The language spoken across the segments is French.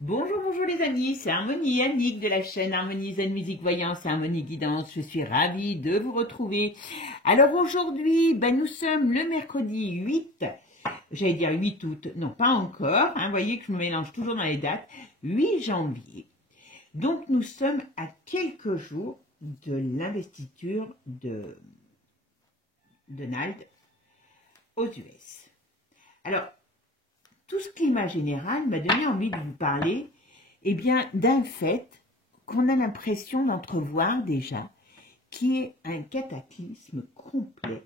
Bonjour, bonjour les amis, c'est Harmonie Annick de la chaîne Harmonie Zen Musique Voyance et Harmonie Guidance. Je suis ravie de vous retrouver. Alors aujourd'hui, nous sommes le mercredi 8, j'allais dire 8 août, non pas encore, vous voyez que je me mélange toujours dans les dates, 8 janvier. Donc nous sommes à quelques jours de l'investiture de Donald aux US. Alors, tout ce climat général m'a donné envie de vous parler d'un fait qu'on a l'impression d'entrevoir déjà, qui est un cataclysme complet,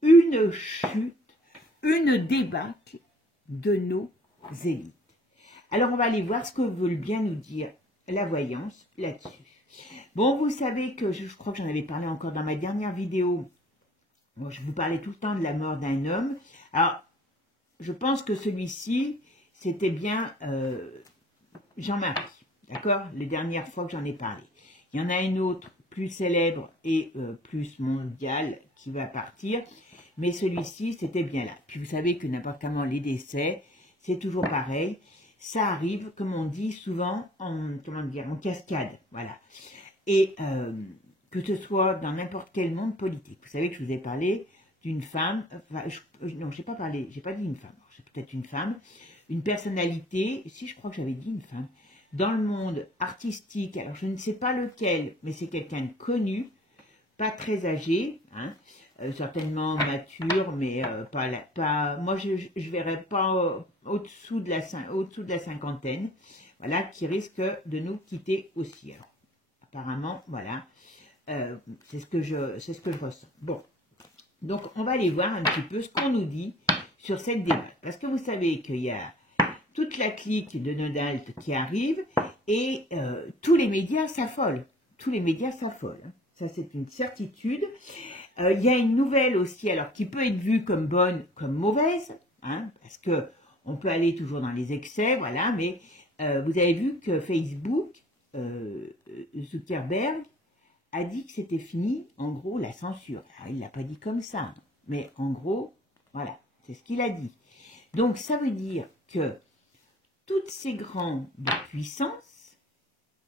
une chute, une débâcle de nos élites. Alors on va aller voir ce que veut bien nous dire la voyance là-dessus. Bon, vous savez que je crois que j'en avais parlé encore dans ma dernière vidéo. Bon, je vous parlais tout le temps de la mort d'un homme. Alors, je pense que celui-ci, c'était bien Jean-Marie, d'accord? Les dernières fois que j'en ai parlé. Il y en a une autre plus célèbre et plus mondiale qui va partir, mais celui-ci, c'était bien là. Puis vous savez que n'importe comment les décès, c'est toujours pareil. Ça arrive, comme on dit souvent, en cascade, voilà. Et que ce soit dans n'importe quel monde politique. Vous savez que je vous ai parlé d'une femme, non, j'ai pas dit une femme, c'est peut-être une femme, une personnalité, si je crois que j'avais dit une femme, dans le monde artistique, alors je ne sais pas lequel, mais c'est quelqu'un de connu, pas très âgé, certainement mature, mais moi je verrais pas au-dessous de la cinquantaine, voilà, qui risque de nous quitter aussi. Alors, apparemment, voilà, c'est ce que je ressens. Bon. Donc, on va aller voir un petit peu ce qu'on nous dit sur cette débâcle. Parce que vous savez qu'il y a toute la clique de Donald qui arrive et tous les médias s'affolent. Tous les médias s'affolent. Ça, c'est une certitude. Il y a une nouvelle aussi, alors qui peut être vue comme bonne, comme mauvaise, parce que on peut aller toujours dans les excès, voilà. Mais vous avez vu que Facebook, Zuckerberg, a dit que c'était fini, en gros, la censure. Alors, il ne l'a pas dit comme ça, mais en gros, voilà, c'est ce qu'il a dit. Donc, ça veut dire que toutes ces grandes puissances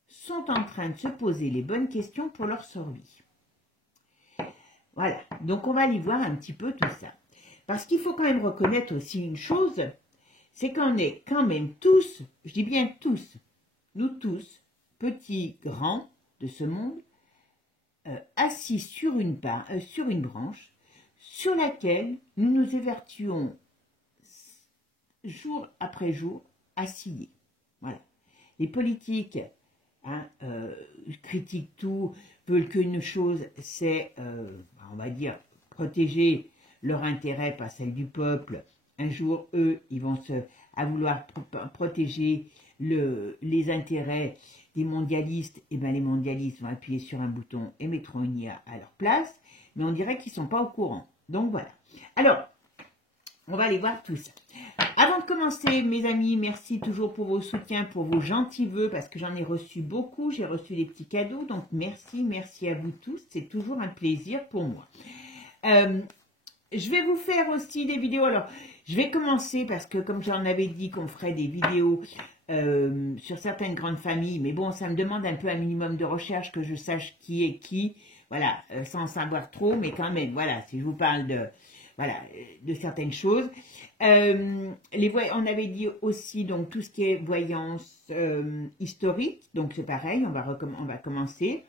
sont en train de se poser les bonnes questions pour leur survie. Voilà, donc on va aller voir un petit peu tout ça. Parce qu'il faut quand même reconnaître aussi une chose, c'est qu'on est quand même tous, je dis bien tous, nous tous, petits, grands de ce monde, assis sur une branche sur laquelle nous nous évertuons jour après jour à scier. Voilà. Les politiques critiquent tout, veulent qu'une chose, c'est, on va dire, protéger leur intérêt, pas celle du peuple. Un jour, eux, ils vont à vouloir protéger les intérêts des mondialistes, et les mondialistes vont appuyer sur un bouton et mettront une IA à leur place, mais on dirait qu'ils ne sont pas au courant. Donc voilà. Alors, on va aller voir tout ça. Avant de commencer, mes amis, merci toujours pour vos soutiens, pour vos gentils vœux, parce que j'en ai reçu beaucoup, j'ai reçu des petits cadeaux, donc merci à vous tous, c'est toujours un plaisir pour moi. Je vais vous faire aussi des vidéos, alors je vais commencer parce que comme j'en avais dit qu'on ferait des vidéos sur certaines grandes familles, mais bon, ça me demande un peu un minimum de recherche, que je sache qui est qui, voilà, sans savoir trop, mais quand même, voilà, si je vous parle de certaines choses. On avait dit aussi donc tout ce qui est voyance historique, donc c'est pareil, on va commencer,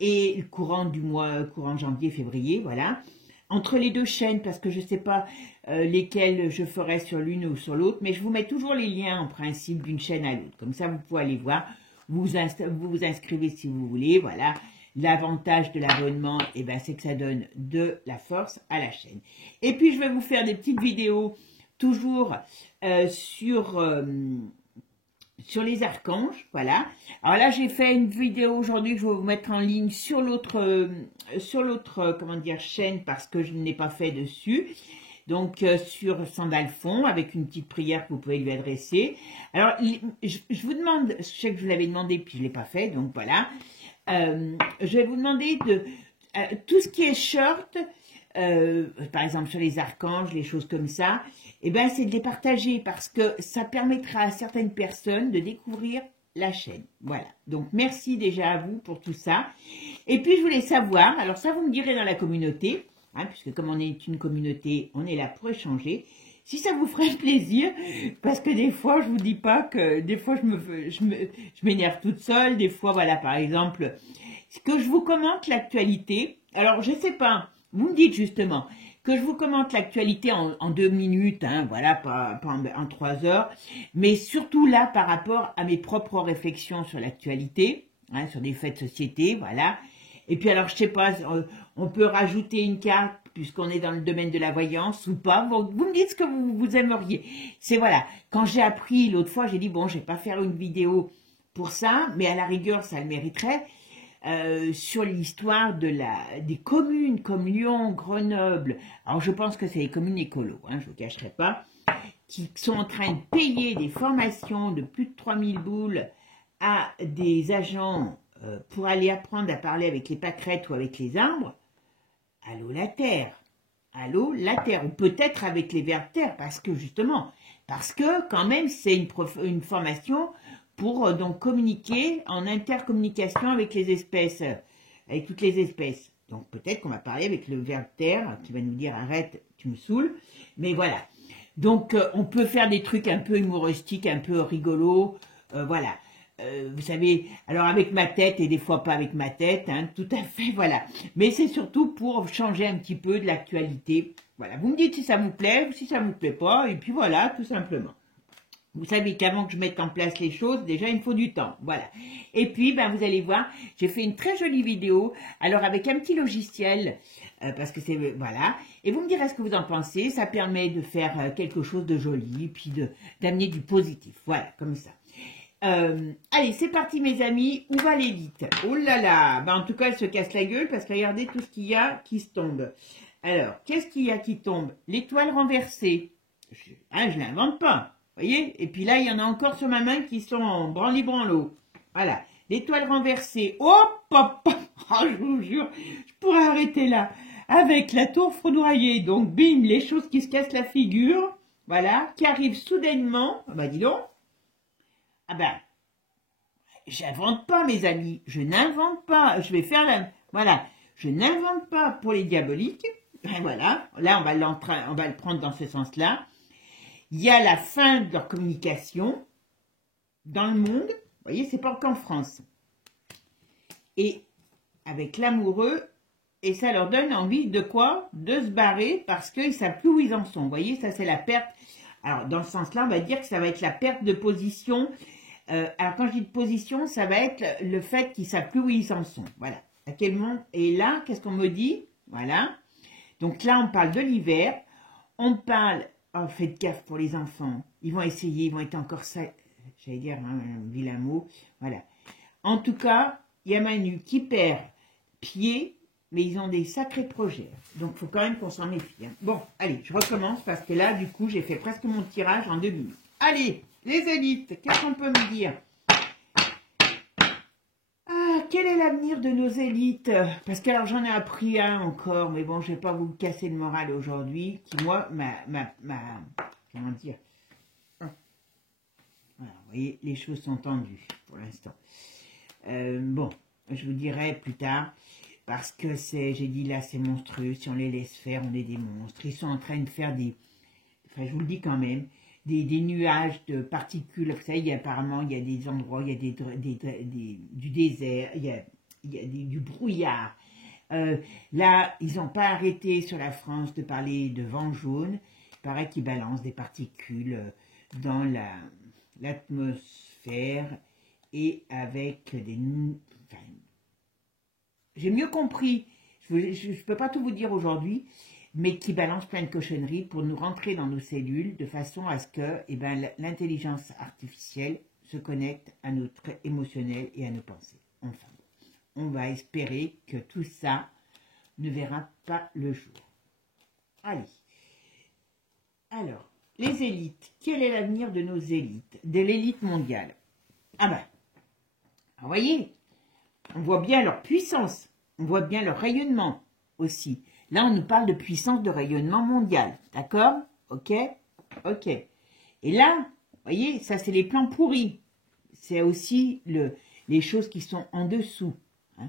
et le courant janvier, février, voilà. Entre les deux chaînes, parce que je ne sais pas lesquelles je ferai sur l'une ou sur l'autre, mais je vous mets toujours les liens en principe d'une chaîne à l'autre. Comme ça, vous pouvez aller voir, vous vous inscrivez si vous voulez, voilà. L'avantage de l'abonnement, c'est que ça donne de la force à la chaîne. Et puis, je vais vous faire des petites vidéos, toujours sur les archanges, voilà. Alors là, j'ai fait une vidéo aujourd'hui que je vais vous mettre en ligne sur l'autre chaîne, parce que je ne l'ai pas fait dessus. Donc, sur Sandalphon, avec une petite prière que vous pouvez lui adresser. Alors, je vous demande, je sais que je vous l'avais demandé, puis je ne l'ai pas fait, donc voilà. Je vais vous demander de tout ce qui est short, par exemple sur les archanges, les choses comme ça, eh ben, c'est de les partager parce que ça permettra à certaines personnes de découvrir la chaîne. Voilà. Donc, merci déjà à vous pour tout ça. Et puis, je voulais savoir, alors ça, vous me direz dans la communauté, hein, puisque comme on est une communauté, on est là pour échanger, si ça vous ferait plaisir, parce que des fois, je vous dis pas que, des fois, je m'énerve toute seule, des fois, voilà, par exemple, que je vous commente l'actualité. Alors, je sais pas, vous me dites justement, que je vous commente l'actualité en 2 minutes, hein, voilà, pas en 3 heures, mais surtout là par rapport à mes propres réflexions sur l'actualité, hein, sur des faits de société, voilà. Et puis alors, je sais pas, on peut rajouter une carte puisqu'on est dans le domaine de la voyance ou pas. Vous me dites ce que vous aimeriez. C'est voilà, quand j'ai appris l'autre fois, j'ai dit bon, je vais pas faire une vidéo pour ça, mais à la rigueur, ça le mériterait. Sur l'histoire des communes comme Lyon, Grenoble, alors je pense que c'est les communes écolos, hein, je ne vous cacherai pas, qui sont en train de payer des formations de plus de 3000 boules à des agents pour aller apprendre à parler avec les pâquerettes ou avec les arbres. Allô la terre, allô la terre, ou peut-être avec les vers de terre, parce que quand même c'est une formation pour donc communiquer en intercommunication avec les espèces, avec toutes les espèces. Donc peut-être qu'on va parler avec le ver de terre qui va nous dire arrête, tu me saoules. Mais voilà. Donc on peut faire des trucs un peu humoristiques, un peu rigolos, voilà. Vous savez, alors avec ma tête et des fois pas avec ma tête, hein, tout à fait, voilà. Mais c'est surtout pour changer un petit peu de l'actualité. Voilà, vous me dites si ça vous plaît ou si ça vous plaît pas, et puis voilà, tout simplement. Vous savez qu'avant que je mette en place les choses, déjà, il me faut du temps. Voilà. Et puis, ben, vous allez voir, j'ai fait une très jolie vidéo. Alors, avec un petit logiciel, parce que c'est... Voilà. Et vous me direz ce que vous en pensez. Ça permet de faire quelque chose de joli, puis d'amener du positif. Voilà, comme ça. Allez, c'est parti, mes amis. Où va l'élite? Oh là là. Ben, en tout cas, elle se casse la gueule, parce que regardez tout ce qu'il y a qui se tombe. Alors, qu'est-ce qu'il y a qui tombe? L'étoile renversée. Je l'invente pas. Voyez? Et puis là, il y en a encore sur ma main qui sont en branli-branlo. Voilà. L'étoile renversée. Hop, hop, hop. Oh, je vous jure, je pourrais arrêter là. Avec la tour foudroyée. Donc, bim, les choses qui se cassent la figure. Voilà. Qui arrivent soudainement. Ah bah, dis donc. Ah ben, j'invente pas, mes amis. Je n'invente pas. Je vais faire la... Voilà. Je n'invente pas pour les diaboliques. Voilà. Là, on va le prendre dans ce sens-là. Il y a la fin de leur communication dans le monde. Vous voyez, c'est pas qu'en France. Et avec l'amoureux, et ça leur donne envie de quoi? De se barrer parce qu'ils ne savent plus où ils en sont. Vous voyez, ça c'est la perte. Alors, dans ce sens-là, on va dire que ça va être la perte de position. Alors, quand je dis de position, ça va être le fait qu'ils ne savent plus où ils en sont. Voilà. À quel moment? Et là, qu'est-ce qu'on me dit? Voilà. Donc là, on parle de l'hiver. On parle... Oh, faites gaffe pour les enfants. Ils vont essayer, ils vont être encore ça. J'allais dire un vilain mot. Voilà. En tout cas, il y a Manu qui perd pied, mais ils ont des sacrés projets. Donc, il faut quand même qu'on s'en méfie. Hein. Bon, allez, je recommence parce que là, du coup, j'ai fait presque mon tirage en 2 minutes. Allez, les élites, qu'est-ce qu'on peut me dire? Quel est l'avenir de nos élites? Parce que alors j'en ai appris un encore, mais bon, je vais pas vous casser le moral aujourd'hui, qui moi, comment dire? Voilà, vous voyez, les choses sont tendues pour l'instant. Bon, je vous dirai plus tard, parce que j'ai dit là, c'est monstrueux, si on les laisse faire, on est des monstres. Ils sont en train de faire enfin je vous le dis quand même, des nuages de particules. Vous savez, apparemment, il y a des endroits, il y a du désert, il y a du brouillard. Là, ils n'ont pas arrêté sur la France de parler de vent jaune. Il paraît qu'ils balancent des particules dans l'atmosphère et avec des... Enfin, j'ai mieux compris. Je ne peux pas tout vous dire aujourd'hui, mais qui balance plein de cochonneries pour nous rentrer dans nos cellules de façon à ce que l'intelligence artificielle se connecte à notre émotionnel et à nos pensées. Enfin, on va espérer que tout ça ne verra pas le jour. Allez. Alors, les élites. Quel est l'avenir de nos élites? De l'élite mondiale? Ah ben, vous voyez, on voit bien leur puissance, on voit bien leur rayonnement aussi. Là, on nous parle de puissance de rayonnement mondial. D'accord? Ok? Ok. Et là, vous voyez, ça, c'est les plans pourris. C'est aussi les choses qui sont en dessous. Hein.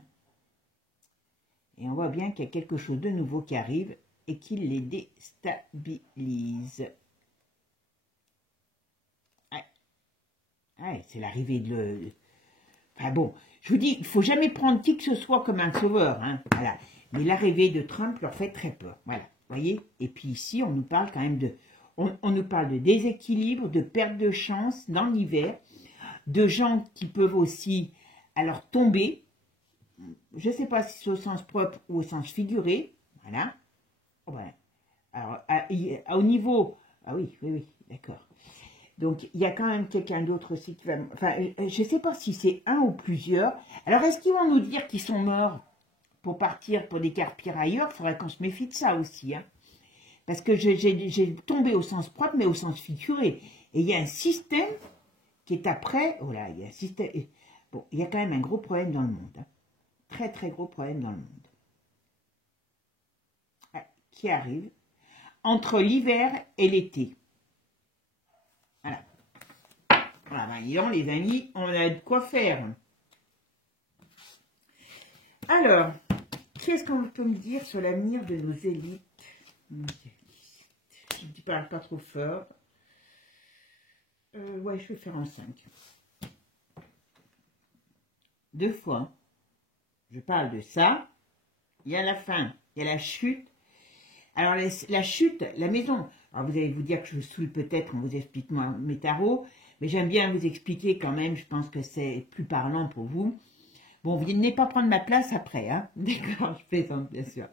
Et on voit bien qu'il y a quelque chose de nouveau qui arrive et qui les déstabilise. Ouais. Ouais, c'est l'arrivée de... Enfin bon, je vous dis, il ne faut jamais prendre qui que ce soit comme un sauveur. Hein. Voilà. Mais l'arrivée de Trump leur fait très peur. Voilà, vous voyez. Et puis ici, on nous parle quand même de... On nous parle de déséquilibre, de perte de chance dans l'hiver, de gens qui peuvent aussi alors tomber. Je ne sais pas si c'est au sens propre ou au sens figuré. Voilà. Voilà. Alors, au niveau... Ah oui, oui, oui, d'accord. Donc, il y a quand même quelqu'un d'autre aussi qui va... Enfin, je ne sais pas si c'est un ou plusieurs. Alors, est-ce qu'ils vont nous dire qu'ils sont morts pour partir pour des quarts pires ailleurs? Il faudrait qu'on se méfie de ça aussi. Hein. Parce que j'ai tombé au sens propre, mais au sens figuré. Et il y a un système qui est après... Oh là, il y a un système... Bon, il y a quand même un gros problème dans le monde. Hein. Très, très gros problème dans le monde. Ah, qui arrive entre l'hiver et l'été. Voilà. Voilà, ben, les amis, on a de quoi faire. Alors, qu'est-ce qu'on peut me dire sur l'avenir de nos élites? Je ne dis pas trop fort. Ouais, je vais faire en 5. 2 fois. Je parle de ça. Il y a la fin, il y a la chute. Alors, la chute, la maison. Alors, vous allez vous dire que je vous saoule peut-être en vous expliquant mes tarots, mais j'aime bien vous expliquer quand même, je pense que c'est plus parlant pour vous. Bon, vous venez pas prendre ma place après, hein. D'accord, je plaisante, bien sûr.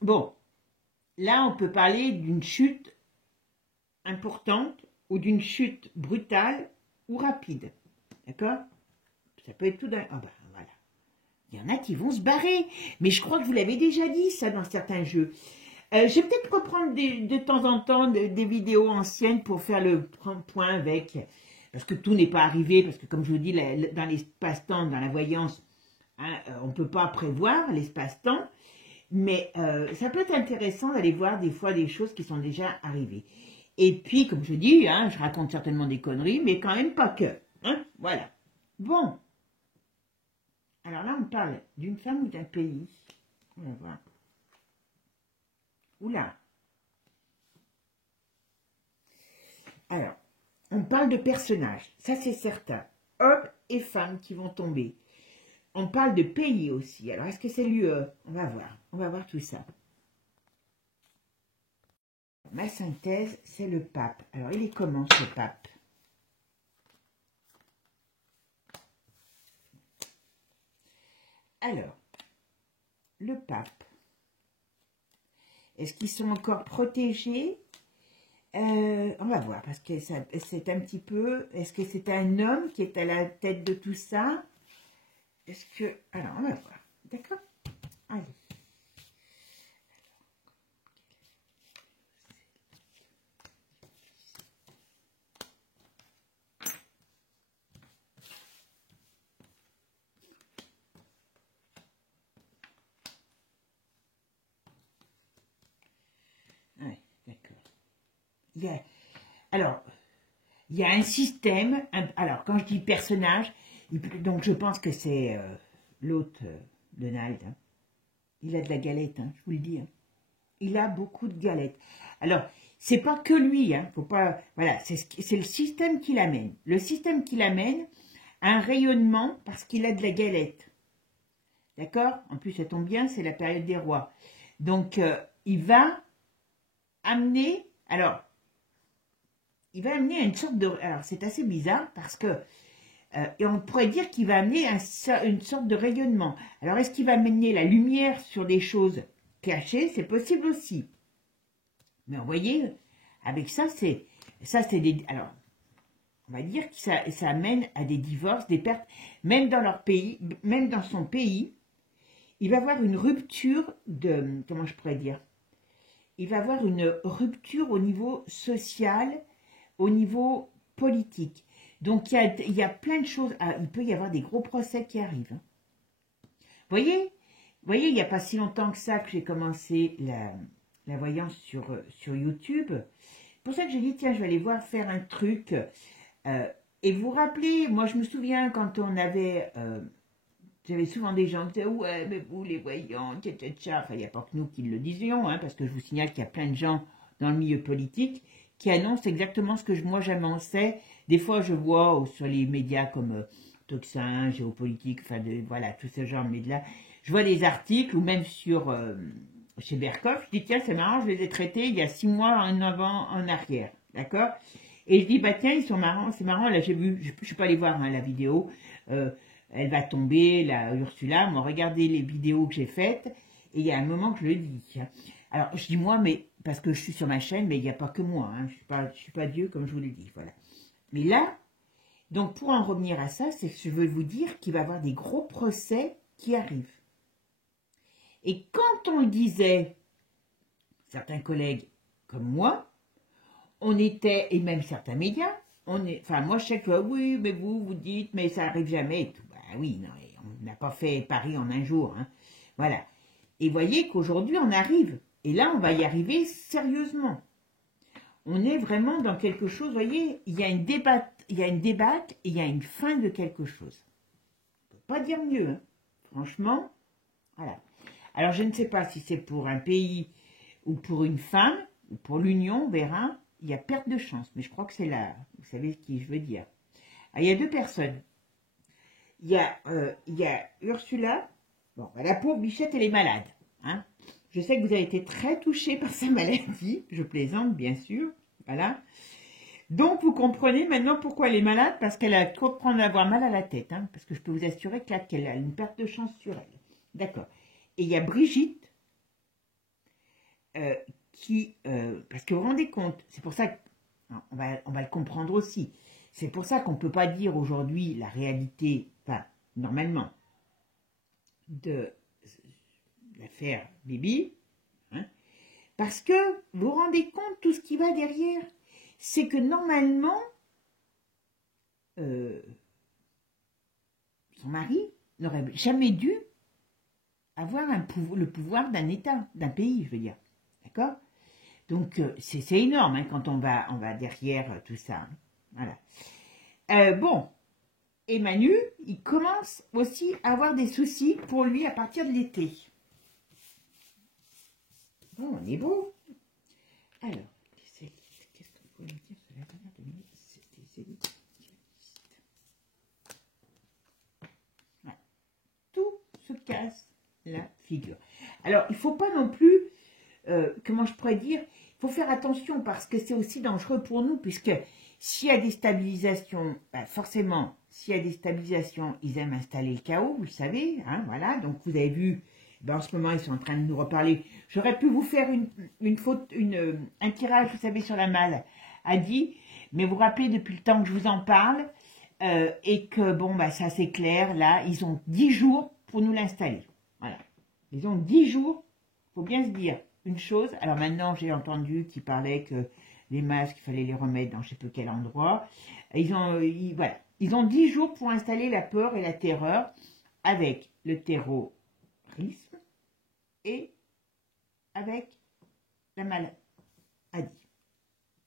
Bon, là, on peut parler d'une chute importante ou d'une chute brutale ou rapide. D'accord? Ça peut être tout d'un... Ah ben, voilà. Il y en a qui vont se barrer. Mais je crois que vous l'avez déjà dit, ça, dans certains jeux. Je vais peut-être reprendre de temps en temps des vidéos anciennes pour faire le point avec... Parce que tout n'est pas arrivé, parce que comme je vous dis, dans l'espace-temps, dans la voyance, hein, on ne peut pas prévoir l'espace-temps. Mais ça peut être intéressant d'aller voir des fois des choses qui sont déjà arrivées. Et puis, comme je dis, hein, je raconte certainement des conneries, mais quand même pas que. Hein, voilà. Bon. Alors là, on parle d'une femme ou d'un pays. On va voir. Oula. Alors, on parle de personnages. Ça, c'est certain. Hommes et femmes qui vont tomber. On parle de pays aussi. Alors, est-ce que c'est l'UE? On va voir. On va voir tout ça. Ma synthèse, c'est le pape. Alors, il est comment, ce pape? Alors, le pape. Est-ce qu'ils sont encore protégés? On va voir, parce que c'est un petit peu... Est-ce que c'est un homme qui est à la tête de tout ça? Est-ce que... Alors, on va voir. D'accord? Allez. Ouais, d'accord. Alors, il y a un système... alors, quand je dis personnage, donc je pense que c'est l'autre, Donald. Hein. Il a de la galette, hein, je vous le dis. Hein. Il a beaucoup de galettes. Alors, c'est pas que lui, hein, faut pas... Voilà, c'est le système qui l'amène. Le système qui l'amène a un rayonnement parce qu'il a de la galette. D'accord? En plus, ça tombe bien, c'est la période des rois. Donc, il va amener... Alors, il va amener une sorte de... Alors, c'est assez bizarre parce que... et on pourrait dire qu'il va amener une sorte de rayonnement. Alors, est-ce qu'il va amener la lumière sur des choses cachées? C'est possible aussi. Mais vous voyez, avec ça, c'est des... Alors, on va dire que ça amène à des divorces, des pertes, même dans leur pays, même dans son pays, il va avoir une rupture de... Comment je pourrais dire? Il va avoir une rupture au niveau social, au niveau politique. Donc, il y a plein de choses. Il peut y avoir des gros procès qui arrivent. Hein. Vous voyez, Vous voyez, il n'y a pas si longtemps que ça que j'ai commencé la voyance sur YouTube. C'est pour ça que j'ai dit, tiens, je vais aller voir faire un truc. Et vous vous rappelez, moi je me souviens quand on avait... j'avais souvent des gens qui disaient, ouais, mais vous les voyants, tcha tcha tcha. Enfin, il n'y a pas que nous qui le disions, hein, parce que je vous signale qu'il y a plein de gens dans le milieu politique qui annoncent exactement ce que moi j'annonçais. Des fois, je vois sur les médias comme Toxin, Géopolitique, enfin, voilà, tout ce genre de médias. Je vois des articles, ou même chez Berkoff, je dis, tiens, c'est marrant, je les ai traités il y a 6 mois en avant, en arrière, d'accord? Et je dis, bah tiens, ils sont marrants, c'est marrant, là j'ai vu, je ne suis pas allée voir hein, la vidéo, elle va tomber, la Ursula, moi regardez les vidéos que j'ai faites, et il y a un moment que je le dis. Alors je dis moi, mais parce que je suis sur ma chaîne, mais il n'y a pas que moi, hein, je suis pas Dieu comme je vous l'ai dit, voilà. Mais là, donc pour en revenir à ça, c'est que je veux vous dire qu'il va y avoir des gros procès qui arrivent. Et quand on le disait, certains collègues comme moi, on était, et même certains médias, enfin moi je sais que oui, mais vous dites, mais ça arrive jamais et tout. Ben oui, non, on n'a pas fait Paris en un jour, hein. Voilà. Et voyez qu'aujourd'hui on arrive, et là on va y arriver sérieusement. On est vraiment dans quelque chose, vous voyez, il y a une débat et il y a une fin de quelque chose. On ne peut pas dire mieux, hein. Franchement, voilà. Alors je ne sais pas si c'est pour un pays ou pour une femme, ou pour l'union, on verra. Il y a perte de chance, mais je crois que c'est là, vous savez qui je veux dire. Ah, il y a 2 personnes. Il y a Ursula, bon, la pauvre Bichette, elle est malade. Hein. Je sais que vous avez été très touchés par sa maladie, je plaisante bien sûr, voilà. Donc vous comprenez maintenant pourquoi elle est malade, parce qu'elle a trop prendre d'avoir mal à la tête, hein, parce que je peux vous assurer qu'elle a une perte de chance sur elle. D'accord. Et il y a Brigitte, parce que vous vous rendez compte, c'est pour ça qu'on va le comprendre aussi, c'est pour ça qu'on ne peut pas dire aujourd'hui la réalité, enfin, normalement, de l'affaire Bibi, hein, parce que vous vous rendez compte tout ce qui va derrière, c'est que normalement, son mari n'aurait jamais dû avoir le pouvoir d'un État, d'un pays, je veux dire, d'accord? Donc, c'est énorme hein, quand on va derrière tout ça. Voilà. Bon, et Manu, il commence aussi à avoir des soucis pour lui à partir de l'été. Bon, on est beau. Alors, qu'est-ce qu'on peut dire sur la dernière de voilà. Tout se casse la figure. Alors, il ne faut pas non plus, comment je pourrais dire, il faut faire attention parce que c'est aussi dangereux pour nous, puisque s'il y a des stabilisations, ben forcément, s'il y a des stabilisations, ils aiment installer le chaos, vous le savez, hein, voilà, donc vous avez vu, ben en ce moment, ils sont en train de nous reparler. J'aurais pu vous faire un tirage, vous savez, sur la maladie, mais vous vous rappelez depuis le temps que je vous en parle, et que, bon, ben ça c'est clair, là, ils ont 10 jours pour nous l'installer, voilà. Ils ont 10 jours, il faut bien se dire une chose. Alors maintenant, j'ai entendu qu'ils parlaient que les masques, il fallait les remettre dans je ne sais plus quel endroit. Voilà. Ils ont 10 jours pour installer la peur et la terreur avec le terrorisme et avec la maladie.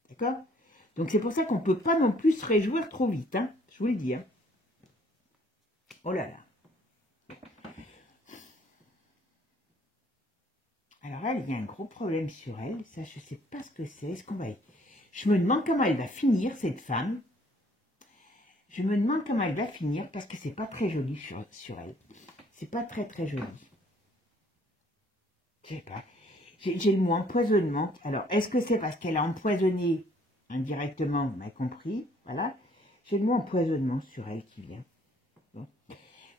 D'accord? Donc c'est pour ça qu'on ne peut pas non plus se réjouir trop vite, hein, je vous le dis. Hein. Oh là là. Alors elle, il y a un gros problème sur elle. Ça, je ne sais pas ce que c'est. Est-ce qu'on va... Je me demande comment elle va finir, cette femme. Je me demande comment elle va finir parce que c'est pas très joli sur elle. C'est pas très très joli. Je sais pas. J'ai le mot empoisonnement. Alors, est-ce que c'est parce qu'elle a empoisonné indirectement, vous m'avez compris, voilà. J'ai le mot empoisonnement sur elle qui vient.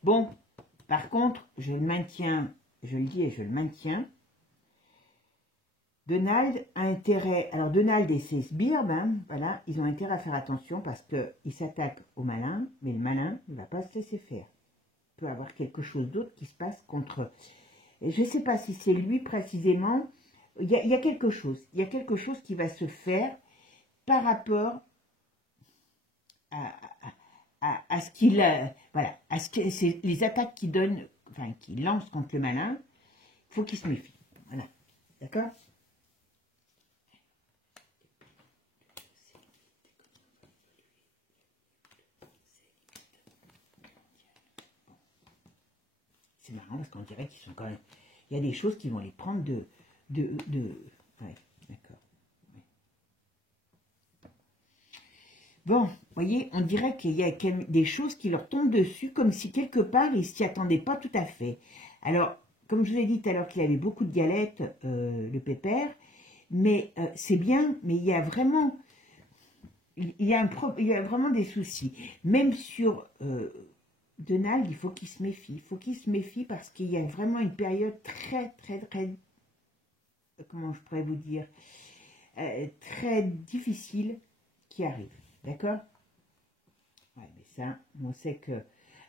Bon, par contre, je le maintiens, je le dis et je le maintiens. Donald a intérêt, alors Donald et ses sbires, ben, voilà, ils ont intérêt à faire attention parce qu'ils s'attaquent au malin, mais le malin ne va pas se laisser faire. Il peut y avoir quelque chose d'autre qui se passe contre eux. Et je ne sais pas si c'est lui précisément, il y a quelque chose qui va se faire par rapport à ce qu'il a, voilà, à ce que c'est les attaques qu'il donne enfin, qui lance contre le malin, il faut qu'il se méfie. Voilà. D'accord? C'est marrant parce qu'on dirait qu'ils sont quand même... Il y a des choses qui vont les prendre de... Ouais, d'accord. Ouais. Bon, vous voyez, on dirait qu'il y a des choses qui leur tombent dessus, comme si quelque part, ils ne s'y attendaient pas tout à fait. Alors, comme je vous ai dit tout à l'heure qu'il avait beaucoup de galettes, le pépère, mais c'est bien, mais il y a vraiment... Il y a vraiment des soucis. Même sur... Donald, il faut qu'il se méfie. Il faut qu'il se méfie parce qu'il y a vraiment une période très, comment je pourrais vous dire, très difficile qui arrive. D'accord? Ouais, mais ça, on sait que...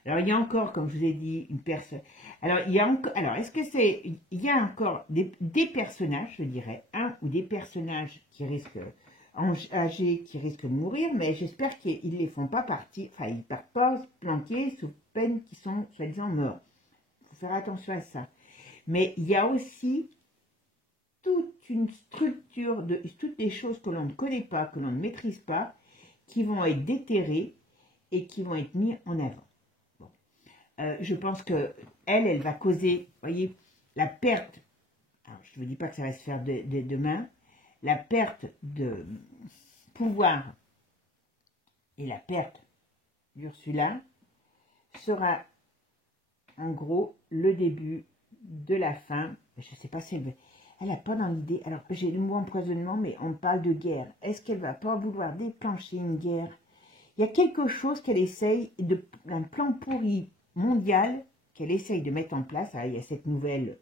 Alors, il y a encore, comme je vous ai dit, une personne... Alors, il y a encore... Alors, est-ce que c'est... Il y a encore des personnages, je dirais, un ou des personnages qui risquent... âgés qui risquent de mourir, mais j'espère qu'ils ne les font pas partir, enfin ils ne partent pas se planquer sous peine qu'ils sont soi-disant morts. Il faut faire attention à ça. Mais il y a aussi toute une structure, toutes des choses que l'on ne connaît pas, que l'on ne maîtrise pas, qui vont être déterrées et qui vont être mises en avant. Bon. Je pense que elle va causer, voyez, la perte, alors je ne vous dis pas que ça va se faire demain, la perte de pouvoir et la perte d'Ursula sera en gros le début de la fin. Je ne sais pas si elle n'a pas dans l'idée. Alors j'ai le mot empoisonnement, mais on parle de guerre. Est-ce qu'elle va pas vouloir déclencher une guerre? Il y a quelque chose qu'elle essaye, un plan pourri mondial qu'elle essaye de mettre en place. Alors, il y a cette nouvelle...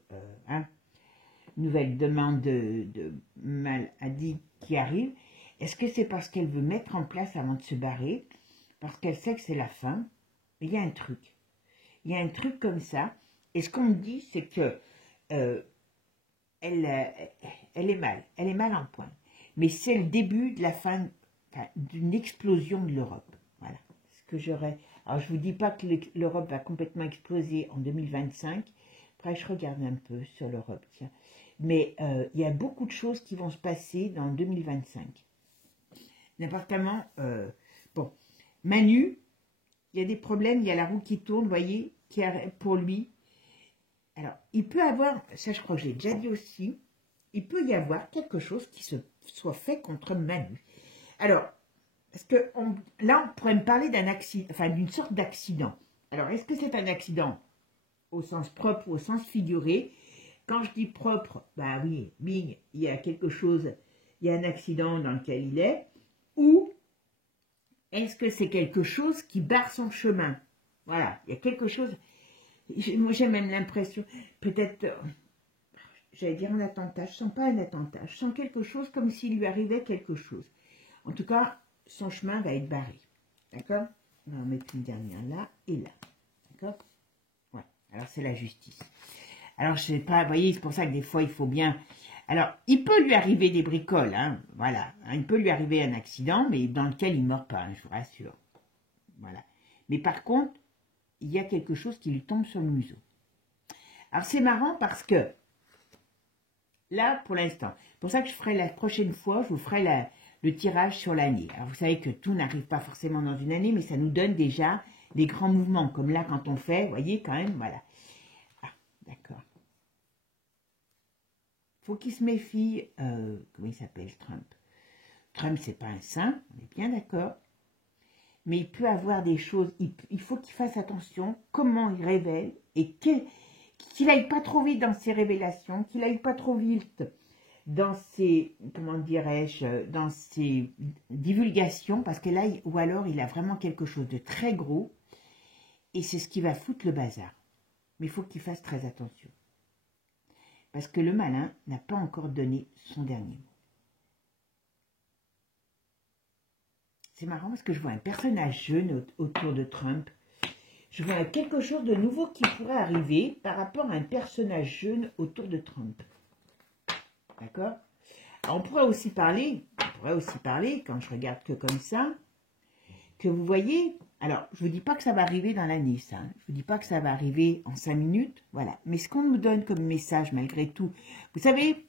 nouvelle demande de maladie qui arrive. Est-ce que c'est parce qu'elle veut mettre en place avant de se barrer? Parce qu'elle sait que c'est la fin? Mais il y a un truc. Il y a un truc comme ça. Et ce qu'on me dit, c'est que elle est mal. Elle est mal en point. Mais c'est le début de la fin, enfin, d'une explosion de l'Europe. Voilà. Ce que j'aurais... Alors, je ne vous dis pas que l'Europe va complètement exploser en 2025. Après, je regarde un peu sur l'Europe, tiens. Mais il y a beaucoup de choses qui vont se passer dans 2025. N'importe comment, bon, Manu, il y a des problèmes, il y a la roue qui tourne, vous voyez, pour lui. Alors, il peut avoir, ça je crois que j'ai déjà dit aussi, il peut y avoir quelque chose qui soit fait contre Manu. Alors, parce que là, on pourrait me parler d'un accident, enfin d'une sorte d'accident. Alors, est-ce que c'est un accident au sens propre ou au sens figuré? Quand je dis propre, bah oui, bing, il y a quelque chose, il y a un accident dans lequel il est, ou est-ce que c'est quelque chose qui barre son chemin? Voilà, il y a quelque chose, moi j'ai même l'impression, peut-être, j'allais dire un attentat, je sens pas un attentat, je sens quelque chose comme s'il lui arrivait quelque chose. En tout cas, son chemin va être barré, d'accord? On va en mettre une dernière là et là, d'accord? Ouais, alors c'est la justice. Alors, je sais pas, vous voyez, c'est pour ça que des fois, il faut bien... Alors, il peut lui arriver des bricoles, hein, voilà. Hein, il peut lui arriver un accident, mais dans lequel il ne meurt pas, hein, je vous rassure. Voilà. Mais par contre, il y a quelque chose qui lui tombe sur le museau. Alors, c'est marrant parce que, là, pour l'instant, c'est pour ça que je ferai la prochaine fois, je vous ferai le tirage sur l'année. Alors, vous savez que tout n'arrive pas forcément dans une année, mais ça nous donne déjà des grands mouvements, comme là, quand on fait, vous voyez, quand même, voilà. D'accord. Faut qu'il se méfie, comment il s'appelle, Trump. Trump, c'est pas un saint, on est bien d'accord. Mais il peut avoir des choses, il faut qu'il fasse attention comment il révèle et qu'il n'aille pas trop vite dans ses révélations, qu'il n'aille pas trop vite dans ses, comment dirais-je, dans ses divulgations, parce que là, ou alors il a vraiment quelque chose de très gros, et c'est ce qui va foutre le bazar. Mais il faut qu'il fasse très attention. Parce que le malin n'a pas encore donné son dernier mot. C'est marrant parce que je vois un personnage jeune autour de Trump. Je vois quelque chose de nouveau qui pourrait arriver par rapport à un personnage jeune autour de Trump. D'accord? On pourrait aussi parler, quand je regarde que comme ça, que vous voyez, Alors, je ne vous dis pas que ça va arriver dans l'année, ça. Hein. Je ne vous dis pas que ça va arriver en 5 minutes. Voilà. Mais ce qu'on nous donne comme message, malgré tout, vous savez,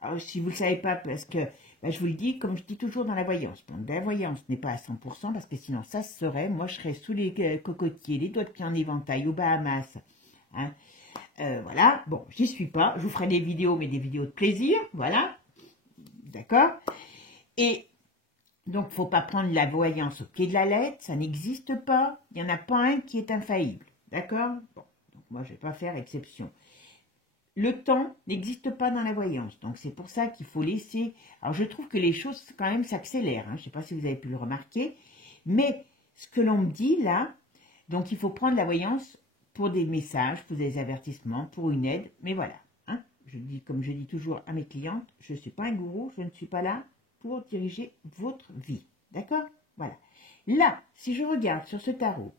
alors, si vous ne le savez pas, parce que ben, je vous le dis, comme je dis toujours dans la voyance. Bon, la voyance n'est pas à 100%, parce que sinon, ça se serait. Moi, je serais sous les cocotiers, les doigts de pied en éventail, aux Bahamas. Hein. Voilà. Bon, j'y suis pas. Je vous ferai des vidéos, mais des vidéos de plaisir. Voilà. D'accord. Et donc, il ne faut pas prendre la voyance au pied de la lettre, ça n'existe pas. Il n'y en a pas un qui est infaillible. D'accord? Bon, donc moi, je ne vais pas faire exception. Le temps n'existe pas dans la voyance. Donc, c'est pour ça qu'il faut laisser... Alors, je trouve que les choses, quand même, s'accélèrent. Hein. Je ne sais pas si vous avez pu le remarquer. Mais, ce que l'on me dit, là, donc, il faut prendre la voyance pour des messages, pour des avertissements, pour une aide. Mais voilà. Hein. Je dis, comme je dis toujours à mes clientes, je ne suis pas un gourou, je ne suis pas là pour diriger votre vie. D'accord? Voilà. Là, si je regarde sur ce tarot,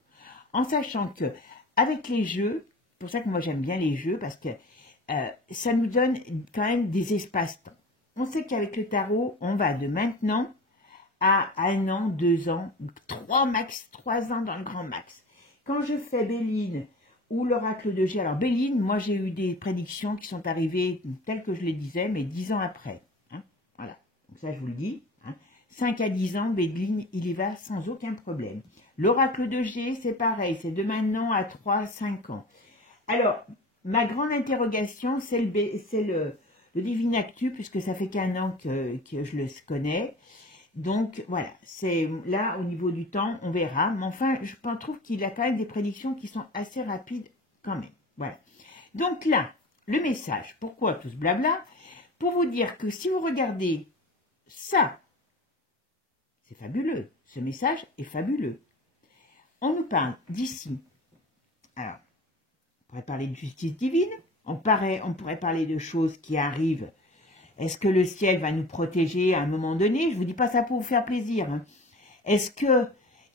en sachant que avec les jeux, pour ça que moi j'aime bien les jeux, parce que ça nous donne quand même des espaces-temps. On sait qu'avec le tarot, on va de maintenant à 1 an, 2 ans, 3 ans dans le grand max. Quand je fais Béline ou l'oracle de G, alors Béline, moi j'ai eu des prédictions qui sont arrivées telles que je les disais, mais 10 ans après. Hein, voilà. Donc ça, je vous le dis. Hein. 5 à 10 ans, Béline, il y va sans aucun problème. L'oracle de G, c'est pareil. C'est de maintenant à 3-5 ans. Alors, ma grande interrogation, c'est le Divinactu, puisque ça fait qu'1 an que je le connais. Donc, voilà. C'est là, au niveau du temps, on verra. Mais enfin, je trouve qu'il a quand même des prédictions qui sont assez rapides quand même. Voilà. Donc là, le message. Pourquoi tout ce blabla? Pour vous dire que si vous regardez ça, c'est fabuleux. Ce message est fabuleux. On nous parle d'ici. Alors, on pourrait parler de justice divine. On pourrait parler de choses qui arrivent. Est-ce que le ciel va nous protéger à un moment donné? Je ne vous dis pas ça pour vous faire plaisir. Hein. Est-ce que,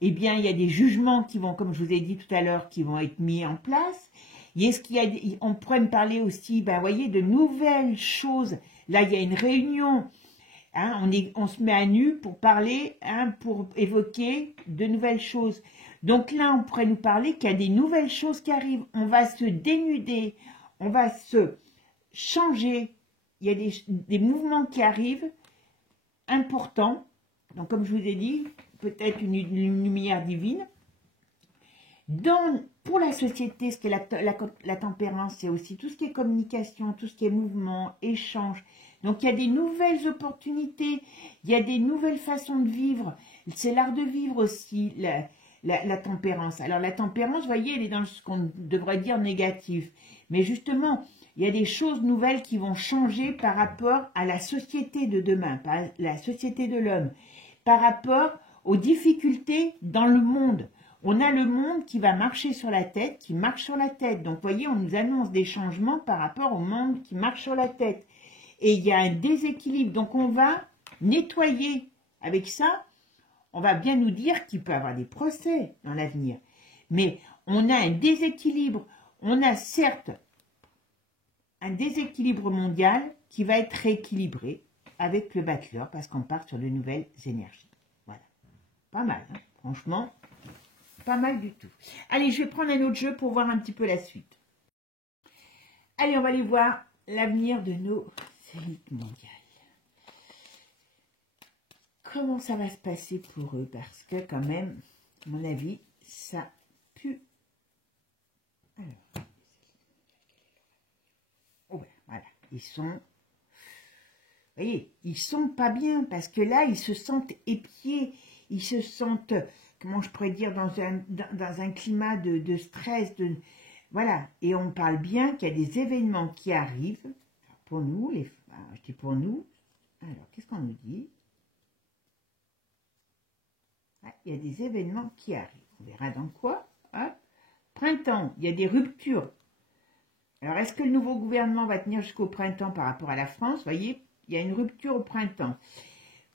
eh bien, il y a des jugements qui vont, comme je vous ai dit tout à l'heure, qui vont être mis en place? Est-ce qu'il y a, on pourrait me parler aussi, ben, voyez, de nouvelles choses. Là, il y a une réunion. Hein, on se met à nu pour parler, hein, pour évoquer de nouvelles choses. Donc là, on pourrait nous parler qu'il y a des nouvelles choses qui arrivent. On va se dénuder, on va se changer. Il y a des mouvements qui arrivent importants. Donc, comme je vous ai dit, peut-être une lumière divine. Pour la société, ce qui est la tempérance, c'est aussi tout ce qui est communication, tout ce qui est mouvement, échange. Donc, il y a des nouvelles opportunités, il y a des nouvelles façons de vivre. C'est l'art de vivre aussi, la tempérance. Alors, la tempérance, vous voyez, elle est dans ce qu'on devrait dire négatif. Mais justement, il y a des choses nouvelles qui vont changer par rapport à la société de demain, par la société de l'homme, par rapport aux difficultés dans le monde. On a le monde qui va marcher sur la tête, qui marche sur la tête. Donc, vous voyez, on nous annonce des changements par rapport au monde qui marche sur la tête. Et il y a un déséquilibre. Donc, on va nettoyer avec ça. On va bien nous dire qu'il peut y avoir des procès dans l'avenir. Mais on a un déséquilibre. On a certes un déséquilibre mondial qui va être rééquilibré avec le battleur parce qu'on part sur de nouvelles énergies. Voilà. Pas mal, hein, franchement. Pas mal du tout. Allez, je vais prendre un autre jeu pour voir un petit peu la suite. Allez, on va aller voir l'avenir de nos élites mondiales. Comment ça va se passer pour eux? Parce que quand même, à mon avis, ça pue. Alors, oh, voilà, ils sont... Vous voyez, ils sont pas bien parce que là, ils se sentent épiés, ils se sentent... Comment je pourrais dire, dans un climat de stress, voilà. Et on parle bien qu'il y a des événements qui arrivent, pour nous, je dis pour nous, alors, qu'est-ce qu'on nous dit? Il y a des événements qui arrivent, on verra dans quoi, hein. Printemps, il y a des ruptures. Alors, est-ce que le nouveau gouvernement va tenir jusqu'au printemps par rapport à la France? Vous voyez, il y a une rupture au printemps.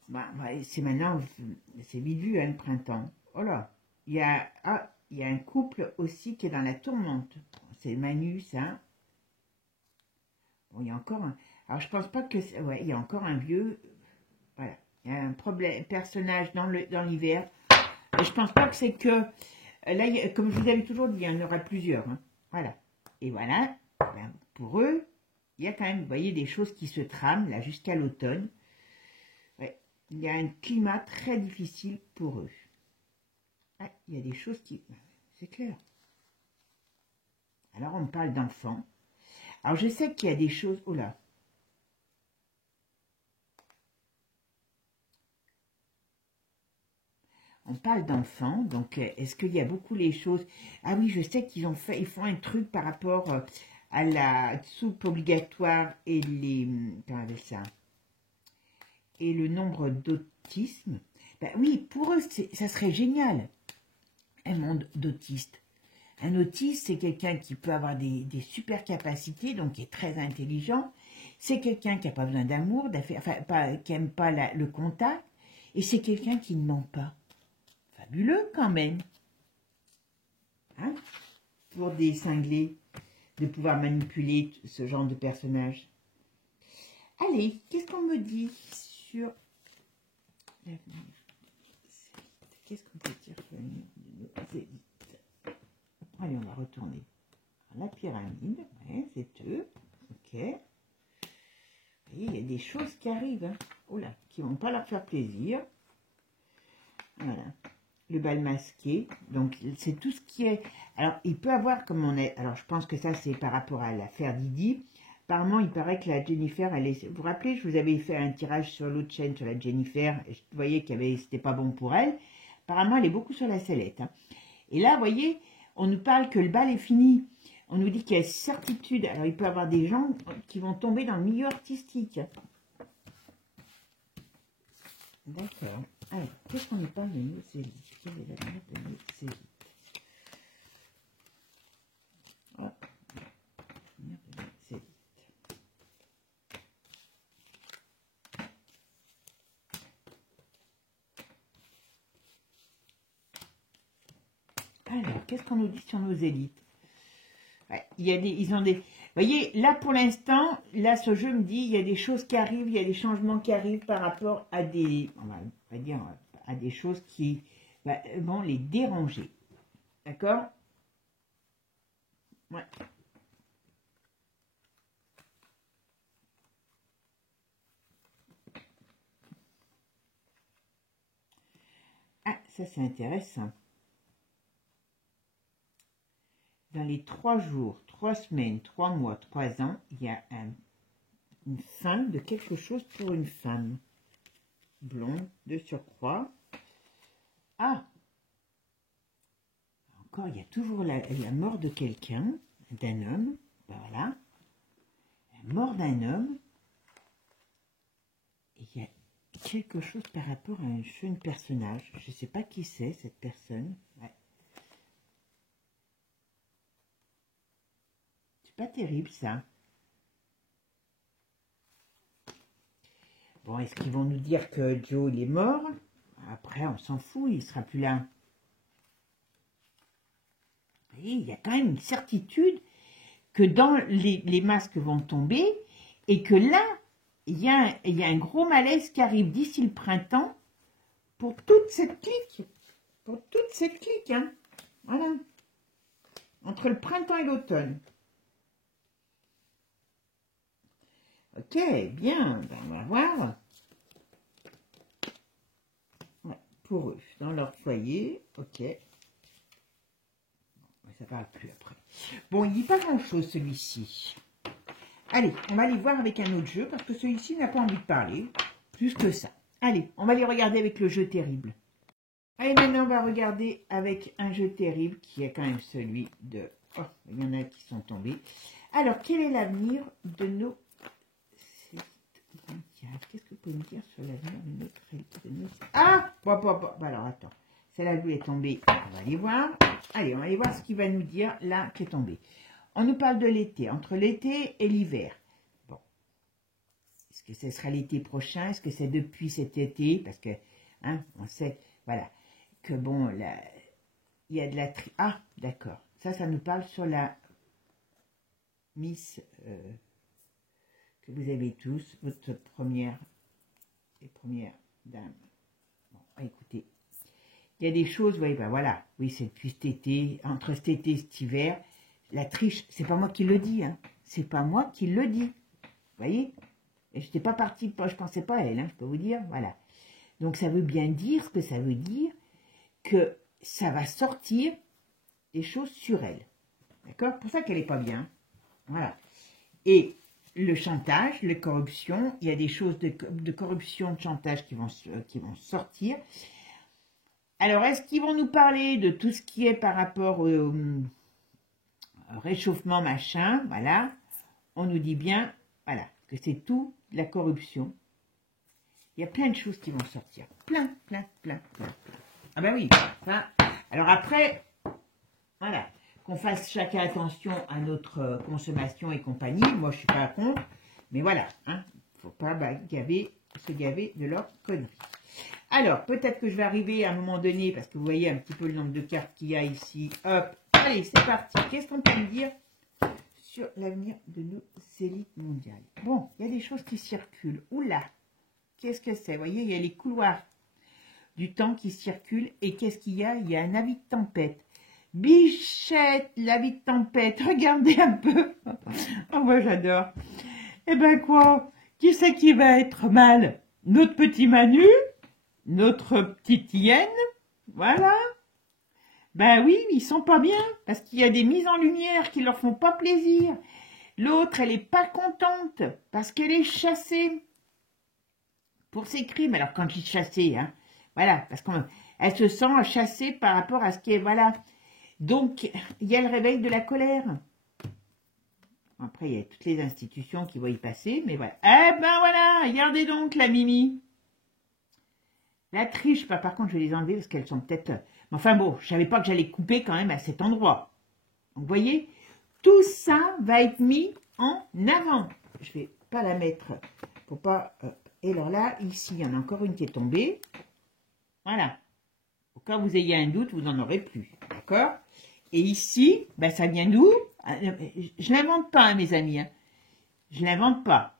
Bah, c'est maintenant, c'est vite vu, hein, le printemps. Oh là, il y a un couple aussi qui est dans la tourmente. C'est Manu, ça. Bon, il y a encore un... Alors, je pense pas que... Ouais, il y a encore un vieux... Voilà. Il y a un personnage dans l'hiver. Et je pense pas que c'est que... Là, comme je vous avais toujours dit, il y en aura plusieurs. Hein. Voilà. Et voilà, ben, pour eux, il y a quand même, vous voyez, des choses qui se trament, là, jusqu'à l'automne. Ouais. Il y a un climat très difficile pour eux. Ah, il y a des choses qui... C'est clair. Alors, on me parle d'enfants. Alors, je sais qu'il y a des choses... Oh là. On parle d'enfants, donc est-ce qu'il y a beaucoup les choses... Ah oui, je sais qu'ils ont fait, ils font un truc par rapport à la soupe obligatoire et les... Comment on appelle ça? Et le nombre d'autisme. Ben oui, pour eux, ça serait génial, un monde d'autistes. Un autiste, c'est quelqu'un qui peut avoir des super capacités, donc qui est très intelligent. C'est quelqu'un qui n'a pas besoin d'amour, enfin, qui n'aime pas le contact. Et c'est quelqu'un qui ne ment pas. Fabuleux quand même. Hein, pour des cinglés, de pouvoir manipuler ce genre de personnage. Allez, qu'est-ce qu'on me dit sur l'avenir? Qu'est-ce qu'on peut dire sur l'avenir de nos élites? Allez, on va retourner à la pyramide. Ouais, c'est eux. Ok. Vous voyez, il y a des choses qui arrivent. Hein. Oh là, qui ne vont pas leur faire plaisir. Voilà. Le bal masqué. Donc, c'est tout ce qui est... Alors, il peut avoir, comme on est... Alors, je pense que ça, c'est par rapport à l'affaire Didi. Apparemment, il paraît que la Jennifer, elle est... Vous vous rappelez, je vous avais fait un tirage sur l'autre chaîne, sur la Jennifer. Et vous voyez que c'était pas bon pour elle. Apparemment, elle est beaucoup sur la sellette. Hein. Et là, vous voyez, on nous parle que le bal est fini. On nous dit qu'il y a certitude. Alors, il peut y avoir des gens qui vont tomber dans le milieu artistique. D'accord. Alors, qu'est-ce qu'on nous parle de nos élites? Quelle est l'avenir de nos élites? Oh, l'avenir de nos élites. Alors, qu'est-ce qu'on nous dit sur nos élites? Ouais, ils ont des... Vous voyez, là pour l'instant, là ce jeu me dit, il y a des choses qui arrivent, il y a des changements qui arrivent par rapport à des, on va dire, à des choses qui vont les déranger. D'accord? Ouais. Ah, ça c'est intéressant. Dans les 3 jours, 3 semaines, 3 mois, 3 ans, il y a une fin de quelque chose pour une femme. Blonde, de surcroît. Ah! Encore, il y a toujours la mort de quelqu'un, d'un homme. Ben voilà. La mort d'un homme. Et il y a quelque chose par rapport à un jeune personnage. Je ne sais pas qui c'est, cette personne. Ouais. C'est pas terrible, ça. Bon, est-ce qu'ils vont nous dire que Joe, il est mort? Après, on s'en fout, il ne sera plus là. Vous voyez, il y a quand même une certitude que dans les masques vont tomber et que là, il y a un gros malaise qui arrive d'ici le printemps pour toute cette clique. Pour toute cette clique, hein. Voilà. Entre le printemps et l'automne. Ok, bien, ben on va voir. Ouais, pour eux, dans leur foyer, ok. Ça parle plus après. Bon, il dit pas grand-chose, celui-ci. Allez, on va aller voir avec un autre jeu, parce que celui-ci n'a pas envie de parler, plus que ça. Allez, on va les regarder avec le jeu terrible. Allez, maintenant, on va regarder avec un jeu terrible, qui est quand même celui de... Oh, il y en a qui sont tombés. Alors, quel est l'avenir de nos... Qu'est-ce que vous pouvez me dire sur l'avenir de nos... Ah bon, alors, attends. Celle-là, elle est tombée. On va aller voir. Allez, on va aller voir ce qu'il va nous dire, là, qui est tombé. On nous parle de l'été, entre l'été et l'hiver. Bon. Est-ce que ce sera l'été prochain? Est-ce que c'est depuis cet été? Parce que, hein, on sait, voilà, que bon, là, il y a de la... Ah, d'accord. Ça nous parle sur la Miss... que vous avez tous, votre première dame. Bon, écoutez, il il y a des choses, oui, ben voilà, oui, c'est depuis cet été, entre cet été et cet hiver, la triche, c'est pas moi qui le dis, hein, c'est pas moi qui le dis, vous voyez, et je n'étais pas partie, je pensais pas à elle, hein, je peux vous dire, voilà. Donc ça veut bien dire ce que ça veut dire, que ça va sortir des choses sur elle, d'accord, pour ça qu'elle n'est pas bien, voilà. Et le chantage, la corruption, il y a des choses de corruption, de chantage qui vont sortir. Alors, est-ce qu'ils vont nous parler de tout ce qui est par rapport au réchauffement machin, voilà. On nous dit bien, voilà, que c'est tout de la corruption. Il y a plein de choses qui vont sortir. Plein. Ah ben oui, ça. Alors après, voilà, qu'on fasse chacun attention à notre consommation et compagnie. Moi, je suis pas contre, mais voilà, hein, faut pas se gaver de leur connerie. Alors, peut-être que je vais arriver à un moment donné, parce que vous voyez un petit peu le nombre de cartes qu'il y a ici. Hop, allez, c'est parti. Qu'est-ce qu'on peut me dire sur l'avenir de nos élites mondiales? Bon, il y a des choses qui circulent. Oula, qu'est-ce que c'est? Vous voyez, il y a les couloirs du temps qui circulent. Et qu'est-ce qu'il y a? Il y a un avis de tempête. Bichette, l'avis de tempête. Regardez un peu. Oh, moi, j'adore. Eh ben quoi? Qui c'est qui va être mal? Notre petit Manu? Notre petite hyène, voilà. Ben oui, ils sont pas bien, parce qu'il y a des mises en lumière qui leur font pas plaisir. L'autre, elle est pas contente, parce qu'elle est chassée pour ses crimes. Alors, quand je dis chassée, hein, voilà, parce qu'elle se sent chassée par rapport à ce qui est, voilà. Donc, il y a le réveil de la colère. Après, il y a toutes les institutions qui vont y passer, mais voilà. Eh ben voilà, regardez donc la Mimi. La triche, par contre, je vais les enlever parce qu'elles sont peut-être... Enfin bon, je ne savais pas que j'allais couper quand même à cet endroit. Donc, vous voyez, tout ça va être mis en avant. Je ne vais pas la mettre pour pas... Et alors là, ici, il y en a encore une qui est tombée. Voilà. Au cas où vous ayez un doute, vous n'en aurez plus. D'accord? Et ici, ben, ça vient d'où? Je ne l'invente pas, hein, mes amis. Hein. Je ne l'invente pas.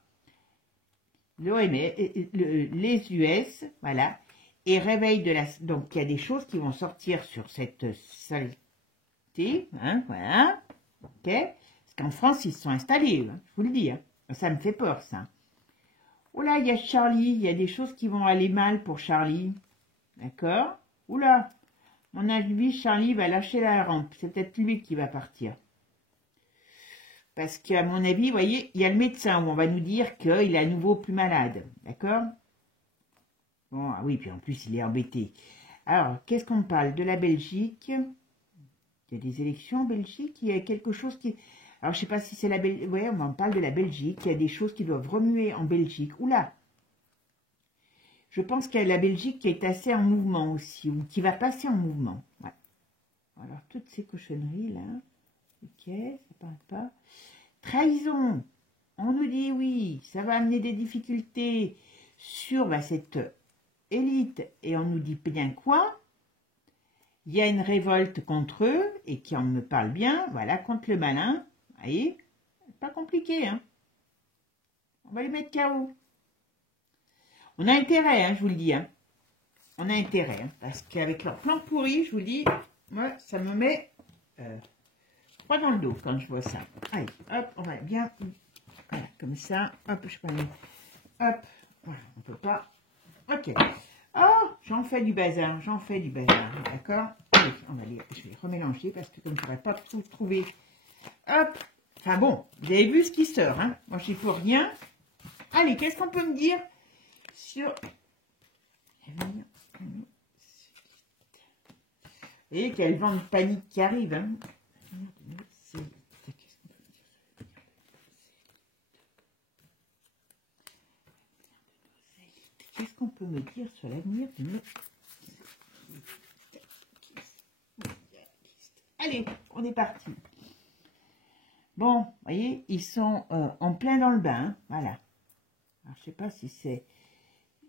L'OMS, les US, voilà. Et réveil de la... Donc, il y a des choses qui vont sortir sur cette saleté, hein, voilà, ok. Parce qu'en France, ils se sont installés, hein, je vous le dis, hein. Ça me fait peur, ça. Oula, il y a Charlie, il y a des choses qui vont aller mal pour Charlie, d'accord. Oula, mon avis, Charlie va lâcher la rampe, c'est peut-être lui qui va partir. Parce qu'à mon avis, vous voyez, il y a le médecin où on va nous dire qu'il est à nouveau plus malade, d'accord. Bon, ah oui, puis en plus, il est embêté. Alors, qu'est-ce qu'on parle? De la Belgique. Il y a des élections en Belgique. Il y a quelque chose qui... Alors, je ne sais pas si c'est la Belgique. Oui, on parle de la Belgique. Il y a des choses qui doivent remuer en Belgique. Oula! Je pense qu'il y a la Belgique qui est assez en mouvement aussi, ou qui va passer en mouvement. Ouais. Alors, toutes ces cochonneries, là. Ok, ça parle pas. Trahison. On nous dit oui, ça va amener des difficultés sur cette... élite, et on nous dit bien quoi? Il y a une révolte contre eux, et qui en me parle bien, voilà, contre le malin, vous voyez, pas compliqué, hein. On va les mettre KO. On a intérêt, hein, je vous le dis, hein. On a intérêt, hein, parce qu'avec leur plan pourri, je vous le dis, moi, ça me met froid dans le dos quand je vois ça. Allez, hop, on va bien, voilà, comme ça, hop, je prends, hop, voilà, on peut pas, ok. Oh, j'en fais du bazar, d'accord. Allez, je vais les remélanger parce que comme je n'aurais pas tout trouvé. Hop, enfin bon, vous avez vu ce qui sort, hein. Moi, je n'y peux rien. Allez, qu'est-ce qu'on peut me dire sur... Vous voyez qu'il y a le vent de panique qui arrive, hein. Qu'est-ce qu'on peut me dire sur l'avenir de nos... Allez, on est parti. Bon, vous voyez, ils sont en plein dans le bain, hein, voilà. Alors, je sais pas si c'est...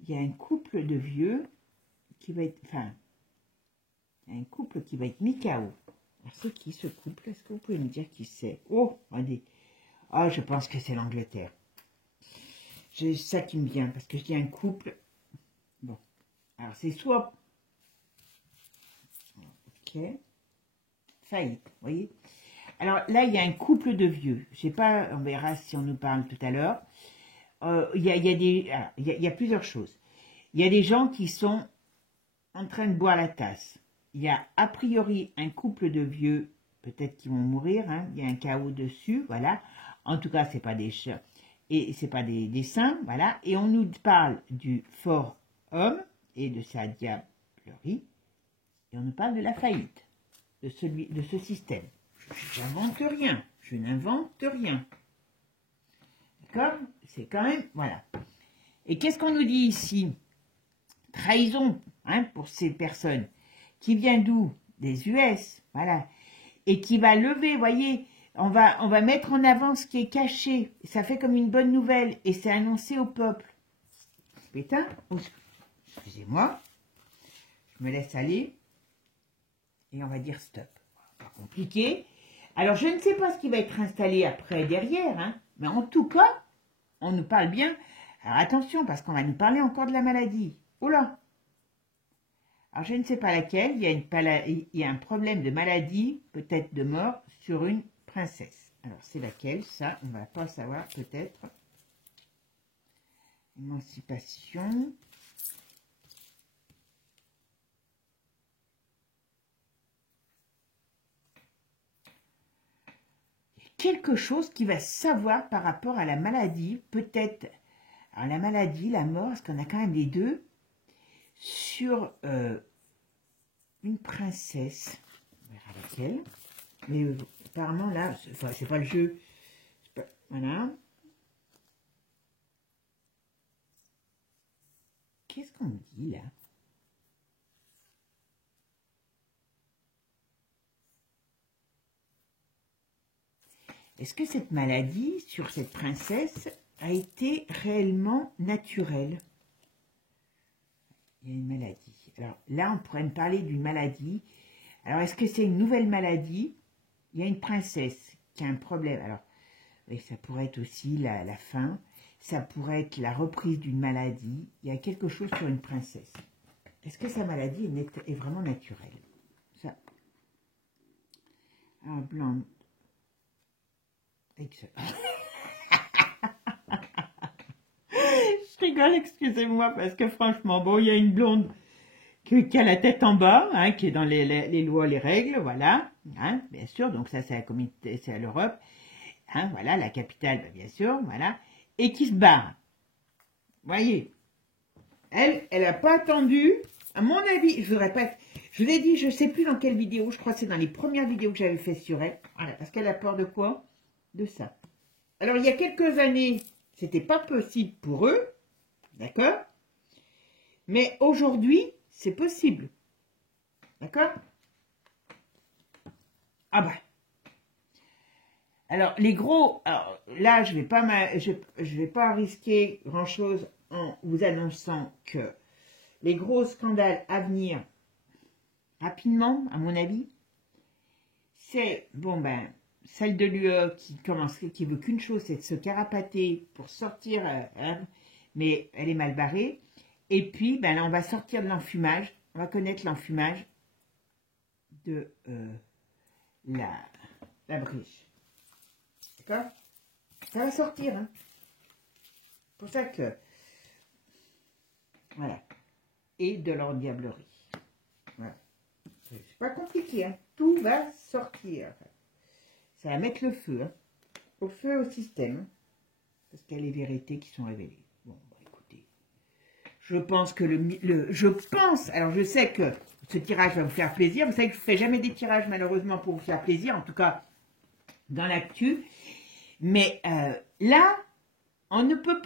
Il y a un couple de vieux qui va être... Enfin, un couple qui va être mis KO. Alors, c'est qui ce couple? Est-ce que vous pouvez me dire qui c'est? Oh, regardez. Oh, je pense que c'est l'Angleterre. C'est ça qui me vient, parce que je dis un couple. Bon, alors c'est soit Ok. Faillite, vous voyez. Alors là, il y a un couple de vieux. Je sais pas, on verra si on nous parle tout à l'heure. Il y a plusieurs choses. Il y a des gens qui sont en train de boire la tasse. Il y a a priori un couple de vieux, peut-être qui vont mourir. Hein. Il y a un chaos dessus, voilà. En tout cas, c'est pas des chats et c'est pas des saints, voilà. Et on nous parle du fort homme et de sa diablerie. Et on nous parle de la faillite de ce système. Je n'invente rien. Je n'invente rien. D'accord? C'est quand même, voilà. Et qu'est-ce qu'on nous dit ici? Trahison, hein, pour ces personnes. Qui vient d'où? Des US, voilà. Et qui va lever, voyez, on va mettre en avant ce qui est caché. Ça fait comme une bonne nouvelle. Et c'est annoncé au peuple. Pétain, excusez-moi. Je me laisse aller. Et on va dire stop. Pas compliqué. Alors, je ne sais pas ce qui va être installé après, derrière, hein, mais en tout cas, on nous parle bien. Alors, attention, parce qu'on va nous parler encore de la maladie. Oh là! Alors, je ne sais pas laquelle. Il y a un problème de maladie, peut-être de mort, sur une princesse. Alors, c'est laquelle? Ça, on ne va pas savoir, peut-être. Émancipation. Quelque chose qui va savoir par rapport à la maladie, peut-être, alors la maladie, la mort, parce qu'on a quand même les deux, sur une princesse, on verra laquelle, mais apparemment là, c'est pas le jeu, voilà. Qu'est-ce qu'on me dit là? Est-ce que cette maladie, sur cette princesse, a été réellement naturelle? Il y a une maladie. Alors là, on pourrait me parler d'une maladie. Alors, est-ce que c'est une nouvelle maladie? Il y a une princesse qui a un problème. Alors, oui, ça pourrait être aussi la faim. Ça pourrait être la reprise d'une maladie. Il y a quelque chose sur une princesse. Est-ce que sa maladie est vraiment naturelle? Ça. Alors, blonde. Je rigole, excusez-moi, parce que franchement, bon, il y a une blonde qui a la tête en bas, hein, qui est dans les lois, les règles, voilà, hein, bien sûr, donc ça c'est la communauté, c'est à l'Europe, hein, voilà, la capitale, bien sûr, voilà, et qui se barre. Voyez, elle n'a pas attendu, à mon avis, je vous répète, je vous ai dit, je ne sais plus dans quelle vidéo, je crois que c'est dans les premières vidéos que j'avais fait sur elle, voilà, parce qu'elle a peur de quoi? De ça. Alors, il y a quelques années, c'était pas possible pour eux, d'accord? Mais aujourd'hui, c'est possible. D'accord? Ah bah. Alors, les gros... Alors, là, je vais pas risquer grand-chose en vous annonçant que les gros scandales à venir rapidement, à mon avis, c'est, bon ben, celle de l'UE qui veut qu'une chose, c'est de se carapater pour sortir, mais elle est mal barrée. Et puis, ben là, on va sortir de l'enfumage. On va connaître l'enfumage de la brèche. D'accord? Ça va sortir. Hein? C'est pour ça que... Voilà. Et de l'endiablerie. Voilà. C'est pas compliqué. Hein? Tout va sortir. Ça va mettre le feu. Hein? Au feu au système. Parce qu'il y a les vérités qui sont révélées. Bon, bah, écoutez. Je pense que alors je sais que ce tirage va vous faire plaisir. Vous savez que je ne fais jamais des tirages malheureusement pour vous faire plaisir, en tout cas dans l'actu. Mais là, on ne peut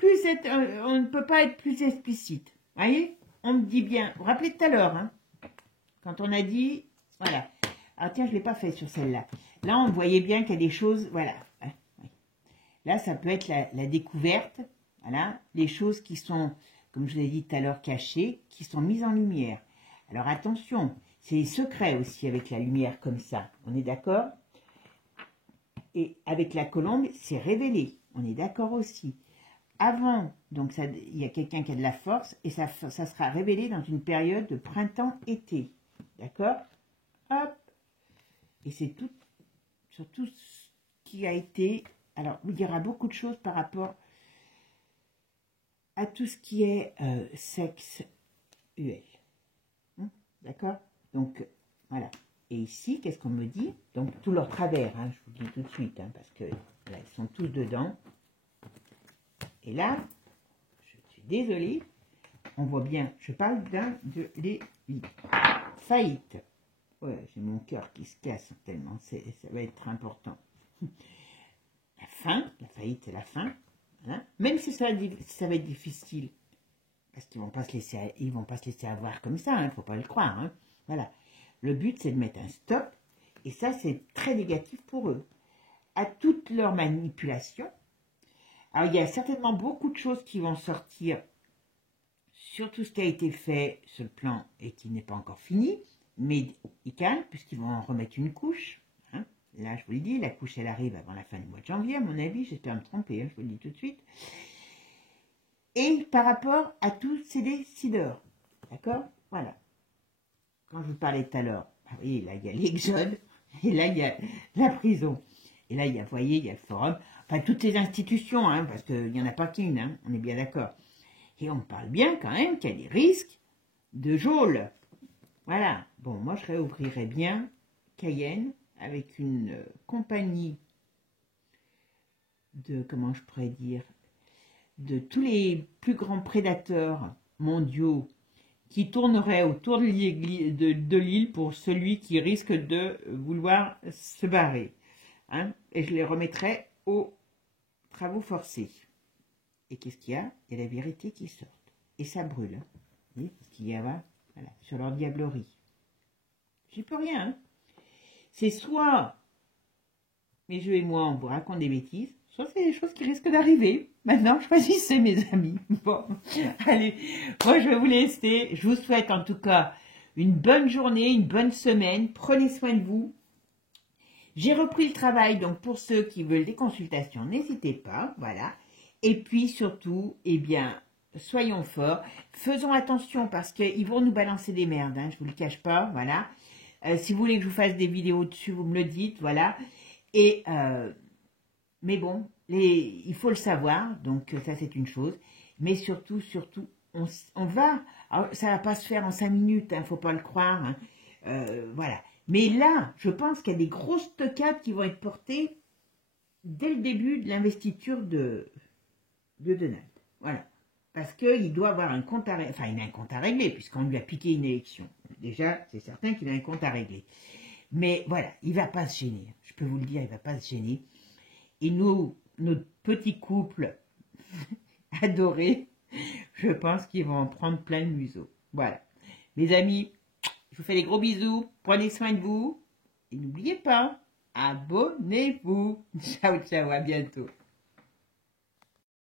pas être plus explicite. Vous voyez? On me dit bien, vous vous rappelez tout à l'heure, hein, quand on a dit, voilà. Ah tiens, je ne l'ai pas fait sur celle-là. Là, on voyait bien qu'il y a des choses, voilà. Là, ça peut être la découverte, voilà, les choses qui sont, comme je vous l'ai dit tout à l'heure, cachées, qui sont mises en lumière. Alors attention, c'est les secrets aussi avec la lumière comme ça, on est d'accord? Et avec la colombe, c'est révélé, on est d'accord aussi. Avant, donc il y a quelqu'un qui a de la force, et ça sera révélé dans une période de printemps-été, d'accord? hop. Et c'est tout, sur tout ce qui a été... Alors, il y aura beaucoup de choses par rapport à tout ce qui est sexe UL. D'accord? Donc, voilà. Et ici, qu'est-ce qu'on me dit? Donc, tout leur travers, hein, je vous le dis tout de suite, hein, parce que là, ils sont tous dedans. Et là, je suis désolée, on voit bien, je parle de l'élit. Faillite. Ouais, j'ai mon cœur qui se casse tellement, ça va être important. La fin, la faillite, c'est la fin. Voilà. Même si ça va être difficile, parce qu'ils vont pas se laisser, ils vont pas se laisser avoir comme ça, hein, faut pas le croire. Hein. Voilà. Le but, c'est de mettre un stop, et ça, c'est très négatif pour eux. À toutes leurs manipulations. Alors, il y a certainement beaucoup de choses qui vont sortir sur tout ce qui a été fait sur le plan et qui n'est pas encore fini, mais ils calment, puisqu'ils vont en remettre une couche. Hein. Là, je vous le dis, la couche, elle arrive avant la fin du mois de janvier, à mon avis, j'espère me tromper, hein, je vous le dis tout de suite. Et par rapport à tous ces décideurs, d'accord? Voilà. Quand je vous parlais tout à l'heure, oui, là, il y a l'exode, et là, il y a la prison. Et là, vous voyez, il y a le forum, enfin, toutes ces institutions, hein, parce qu'il n'y en a pas qu'une, hein, on est bien d'accord. Et on parle bien quand même qu'il y a des risques de geôle. Voilà. Bon, moi, je réouvrirais bien Cayenne avec une compagnie de, comment je pourrais dire, de tous les plus grands prédateurs mondiaux qui tourneraient autour de l'île pour celui qui risque de vouloir se barrer. Hein, et je les remettrais aux travaux forcés. Et qu'est-ce qu'il y a? Il y a la vérité qui sort. Et ça brûle. Hein. Vous voyez ce qu'il y a là? Voilà, sur leur diablerie. J'y peux rien. Hein. C'est soit, mes jeux et moi, on vous raconte des bêtises, soit c'est des choses qui risquent d'arriver. Maintenant, choisissez, mes amis. Bon, allez, moi, je vais vous laisser. Je vous souhaite en tout cas une bonne journée, une bonne semaine. Prenez soin de vous. J'ai repris le travail, donc pour ceux qui veulent des consultations, n'hésitez pas, voilà. Et puis surtout, eh bien, soyons forts, faisons attention parce qu'ils vont nous balancer des merdes, hein, je vous le cache pas, voilà. Si vous voulez que je vous fasse des vidéos dessus, vous me le dites, voilà. Et, mais bon, il faut le savoir, donc ça c'est une chose. Mais surtout, on va, alors, ça va pas se faire en 5 minutes, hein, faut pas le croire, hein, voilà. Mais là, je pense qu'il y a des grosses stockades qui vont être portées dès le début de l'investiture de Donald. Voilà. Parce qu'il doit avoir un compte à régler. Enfin, il a un compte à régler, puisqu'on lui a piqué une élection. Déjà, c'est certain qu'il a un compte à régler. Mais voilà, il ne va pas se gêner. Je peux vous le dire, il ne va pas se gêner. Et nous, notre petit couple adoré, je pense qu'ils vont en prendre plein le museau. Voilà. Mes amis, je vous fais des gros bisous. Prenez soin de vous. Et n'oubliez pas, abonnez-vous. Ciao, ciao, à bientôt.